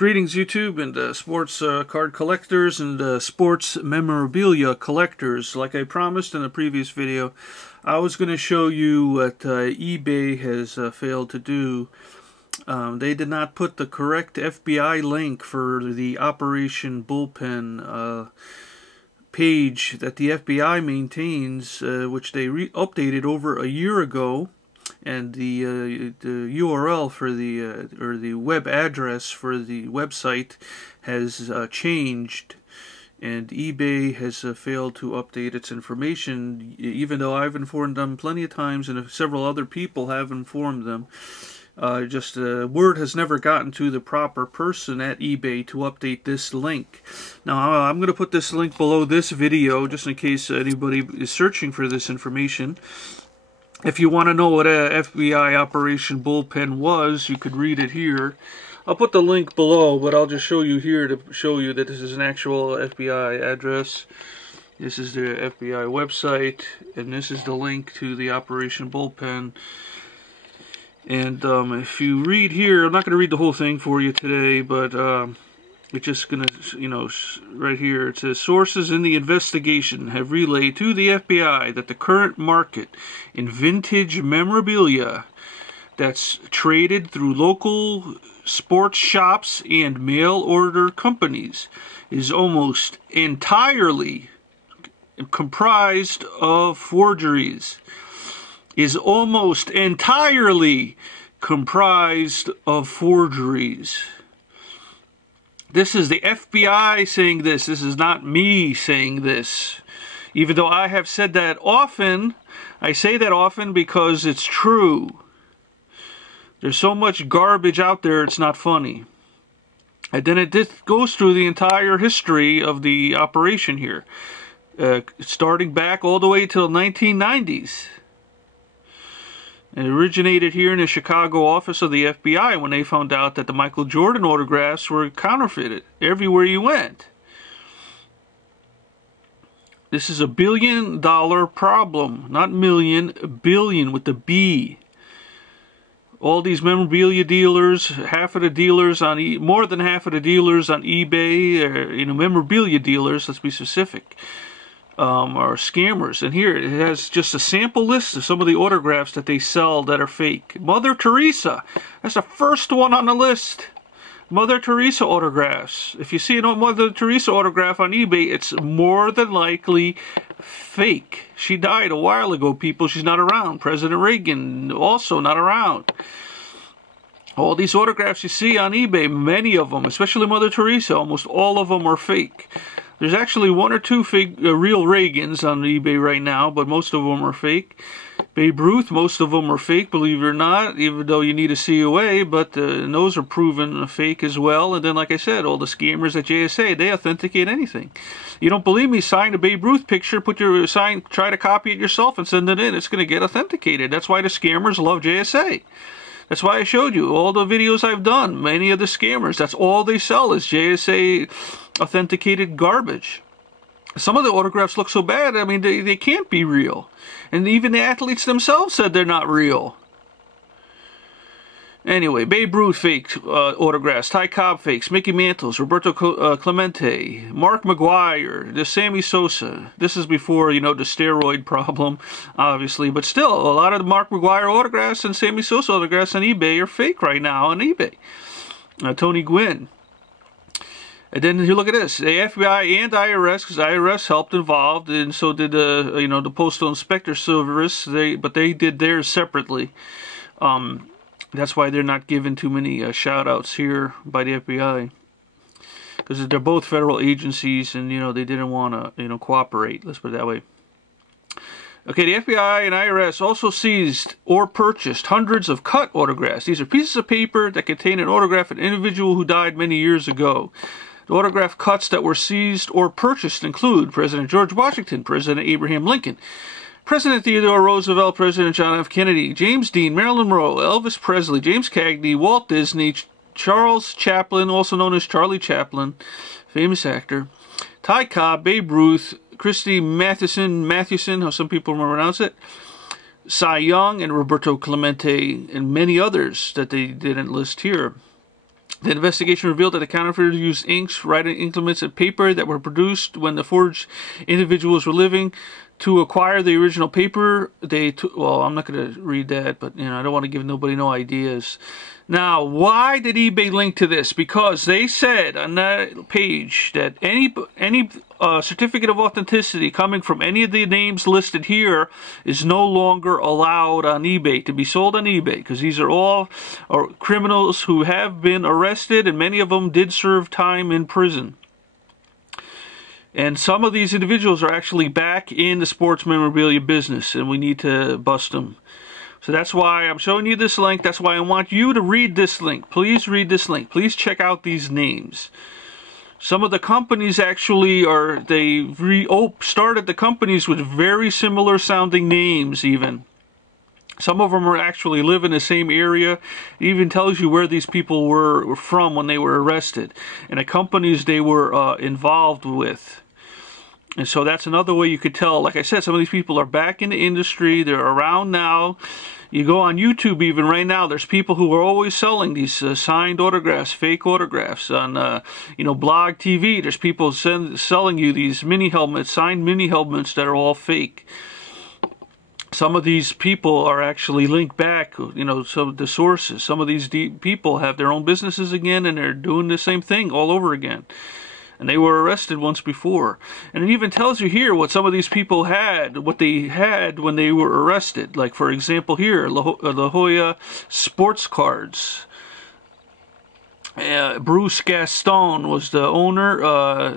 Greetings YouTube and sports card collectors and sports memorabilia collectors. Like I promised in a previous video, I was going to show you what eBay has failed to do. They did not put the correct FBI link for the Operation Bullpen page that the FBI maintains, which they updated over a year ago. And the URL for the or the web address for the website has changed, and eBay has failed to update its information, even though I've informed them plenty of times, and several other people have informed them. Just word has never gotten to the proper person at eBay to update this link. Now I'm going to put this link below this video just in case anybody is searching for this information. If you want to know what FBI Operation Bullpen was, you could read it here. I'll put the link below, but I'll just show you here to show you that this is an actual FBI address. This is the FBI website, and this is the link to the Operation Bullpen. And if you read here, I'm not going to read the whole thing for you today, but it's just going to, you know, right here it says, sources in the investigation have relayed to the FBI that the current market in vintage memorabilia that's traded through local sports shops and mail order companies is almost entirely comprised of forgeries. Is almost entirely comprised of forgeries. This is the FBI saying this. This is not me saying this. Even though I have said that often, I say that often because it's true. There's so much garbage out there, it's not funny. And then it goes through the entire history of the operation here. Starting back all the way till the 1990s. It originated here in the Chicago office of the FBI when they found out that the Michael Jordan autographs were counterfeited everywhere you went. This is $1 billion problem, not million, billion with the B. All these memorabilia dealers, half of the dealers on more than half of the dealers on eBay, memorabilia dealers, let's be specific. Are scammers. And here it has just a sample list of some of the autographs that they sell that are fake. Mother Teresa, that's the first one on the list. Mother Teresa autographs. If you see a Mother Teresa autograph on eBay, it's more than likely fake. She died a while ago, people. She's not around. President Reagan also not around. All these autographs you see on eBay, many of them, especially Mother Teresa, almost all of them are fake. There's actually one or two fake, real Reagans on eBay right now, but most of them are fake. Babe Ruth, most of them are fake, believe it or not, even though you need a COA, but those are proven fake as well. And then, like I said, all the scammers at JSA, they authenticate anything. You don't believe me? Sign a Babe Ruth picture, put your sign, try to copy it yourself and send it in. It's going to get authenticated. That's why the scammers love JSA. That's why I showed you all the videos I've done. Many of the scammers, that's all they sell is JSA authenticated garbage. Some of the autographs look so bad, I mean, they can't be real. And even the athletes themselves said they're not real. Anyway, Babe Ruth fake autographs, Ty Cobb fakes, Mickey Mantles, Roberto Clemente, Mark McGwire, the Sammy Sosa. This is before, the steroid problem, obviously. But still, a lot of the Mark McGwire autographs and Sammy Sosa autographs on eBay are fake right now on eBay. Tony Gwynn. And then you look at this, the FBI and IRS, because IRS helped involved, and so did the Postal Inspector Service. But they did theirs separately. That's why they're not given too many shout-outs here by the FBI. Because they're both federal agencies, and, they didn't want to, cooperate. Let's put it that way. Okay, the FBI and IRS also seized or purchased hundreds of cut autographs. These are pieces of paper that contain an autograph of an individual who died many years ago. The autograph cuts that were seized or purchased include President George Washington, President Abraham Lincoln, President Theodore Roosevelt, President John F. Kennedy, James Dean, Marilyn Monroe, Elvis Presley, James Cagney, Walt Disney, Charles Chaplin, also known as Charlie Chaplin, famous actor, Ty Cobb, Babe Ruth, Christy Mathewson, how some people pronounce it, Cy Young, and Roberto Clemente, and many others that they didn't list here. The investigation revealed that the counterfeiters used inks, writing implements, and paper that were produced when the forged individuals were living. To acquire the original paper, well, I'm not going to read that, but I don't want to give nobody no ideas. Now, why did eBay link to this? Because they said on that page that any certificate of authenticity coming from any of the names listed here is no longer allowed on eBay, to be sold on eBay, because these are all criminals who have been arrested, and many of them did serve time in prison. And some of these individuals are actually back in the sports memorabilia business, and we need to bust them. So that's why I'm showing you this link. That's why I want you to read this link. Please read this link. Please check out these names. Some of the companies actually started the companies with very similar sounding names even. Some of them are actually live in the same area. It even tells you where these people were from when they were arrested, and the companies they were involved with. And so that's another way you could tell. Like I said, some of these people are back in the industry. They're around now. You go on YouTube even right now, there's people who are always selling these signed autographs, fake autographs on, Blog TV. There's people selling you these mini helmets, signed mini helmets that are all fake. Some of these people are actually linked back, some of the sources. Some of these people have their own businesses again, and they're doing the same thing all over again. And they were arrested once before. And it even tells you here what some of these people had, what they had when they were arrested. Like, for example, here, La Jolla Sports Cards. Bruce Gaston was the owner,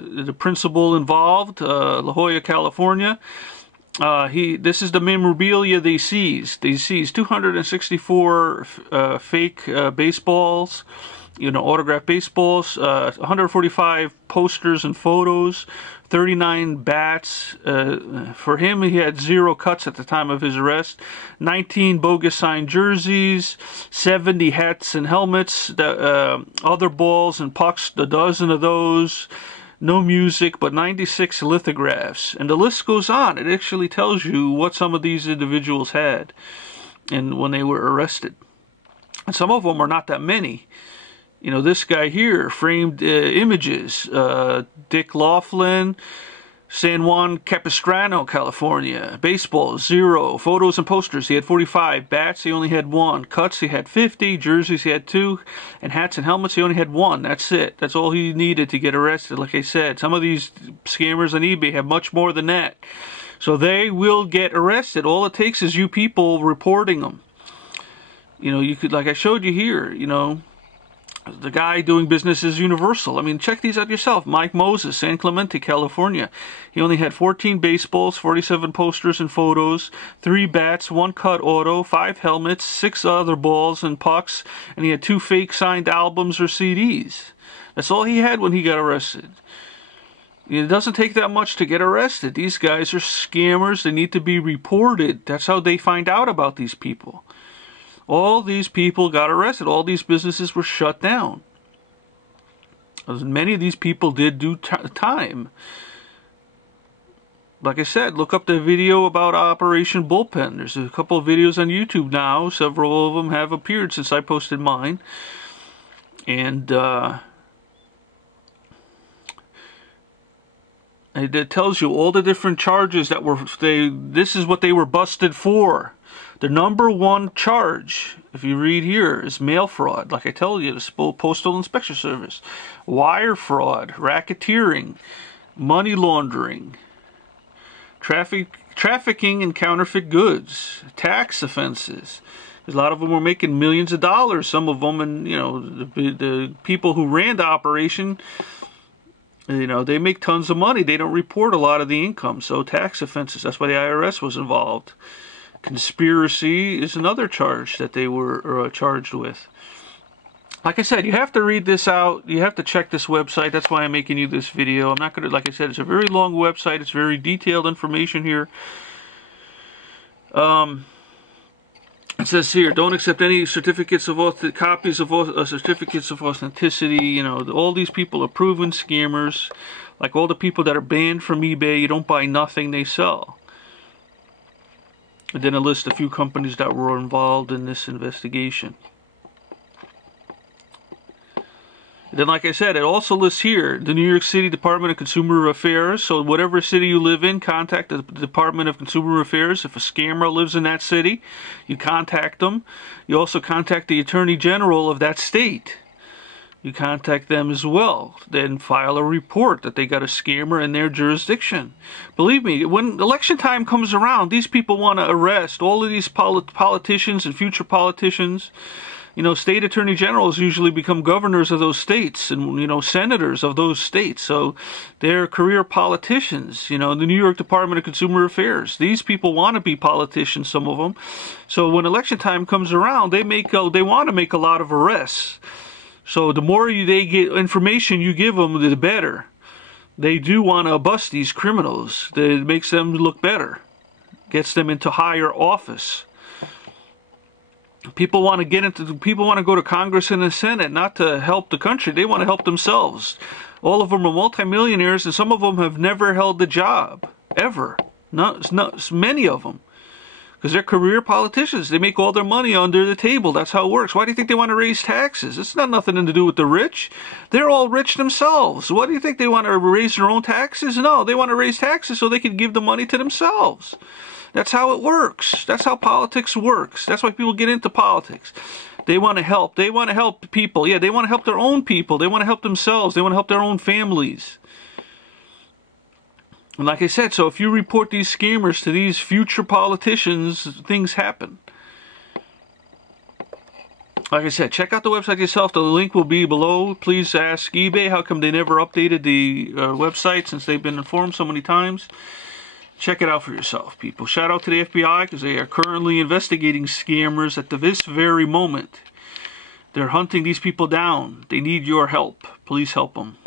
the principal involved, La Jolla, California. This is the memorabilia they seized. They seized 264 fake baseballs, autographed baseballs, 145 posters and photos, 39 bats. For him, he had 0 cuts at the time of his arrest, 19 bogus signed jerseys, 70 hats and helmets, other balls and pucks, a dozen of those. No music, but 96 lithographs. And the list goes on. It actually tells you what some of these individuals had and when they were arrested. And some of them are not that many. This guy here, framed images. Dick Laughlin, San Juan Capistrano, California. Baseball, 0. Photos and posters, he had 45. Bats, he only had 1. Cuts, he had 50. Jerseys, he had 2. And hats and helmets, he only had 1. That's it. That's all he needed to get arrested. Like I said, some of these scammers on eBay have much more than that. So they will get arrested. All it takes is you people reporting them. You could, like I showed you here, the guy doing business is Universal. I mean, check these out yourself. Mike Moses, San Clemente, California. He only had 14 baseballs, 47 posters and photos, 3 bats, 1 cut auto, 5 helmets, 6 other balls and pucks, and he had 2 fake signed albums or CDs. That's all he had when he got arrested. It doesn't take that much to get arrested. These guys are scammers. They need to be reported. That's how they find out about these people. All these people got arrested. All these businesses were shut down. Many of these people did do time. Like I said, look up the video about Operation Bullpen. There's a couple of videos on YouTube now. Several of them have appeared since I posted mine. And it tells you all the different charges that this is what they were busted for. The number 1 charge, if you read here, is mail fraud. Like I tell you, the Postal Inspection Service. Wire fraud, racketeering, money laundering, trafficking in counterfeit goods, tax offenses. A lot of them were making millions of dollars. Some of them, and the people who ran the operation, they make tons of money. They don't report a lot of the income. So tax offenses, that's why the IRS was involved. Conspiracy is another charge that they were charged with. Like I said, you have to read this out. You have to check this website. That's why I'm making you this video. I'm not going to, like I said, it's a very long website. It's very detailed information here. It says here, don't accept any certificates of copies of certificates of authenticity. All these people are proven scammers. Like all the people that are banned from eBay, you don't buy nothing they sell. And then a list a few companies that were involved in this investigation. Then, like I said, it also lists here the New York City Department of Consumer Affairs. So whatever city you live in, contact the Department of Consumer Affairs. If a scammer lives in that city, you contact them. You also contact the Attorney General of that state. You contact them as well. Then file a report that they got a scammer in their jurisdiction. Believe me, when election time comes around, these people want to arrest all of these politicians and future politicians. You know, state attorney generals usually become governors of those states and, you know, senators of those states. So they're career politicians. You know, the New York Department of Consumer Affairs. These people want to be politicians, some of them. So when election time comes around, they want to make a lot of arrests. So the more they get information you give them, the better. They do want to bust these criminals. It makes them look better. Gets them into higher office. People want to go to Congress and the Senate not to help the country. They want to help themselves. All of them are multimillionaires, and some of them have never held a job ever. Many of them, because they're career politicians. They make all their money under the table. That's how it works. Why do you think they want to raise taxes? It's not nothing to do with the rich. They're all rich themselves. What do you think they want to raise their own taxes? No, they want to raise taxes so they can give the money to themselves. That's how it works. That's how politics works. That's why people get into politics. They want to help. They want to help people. Yeah, they want to help their own people. They want to help themselves. They want to help their own families. And like I said, so if you report these scammers to these future politicians, things happen. Like I said, check out the website yourself. The link will be below. Please ask eBay how come they never updated the website since they've been informed so many times. Check it out for yourself, people. Shout out to the FBI because they are currently investigating scammers at this very moment. They're hunting these people down. They need your help. Please help them.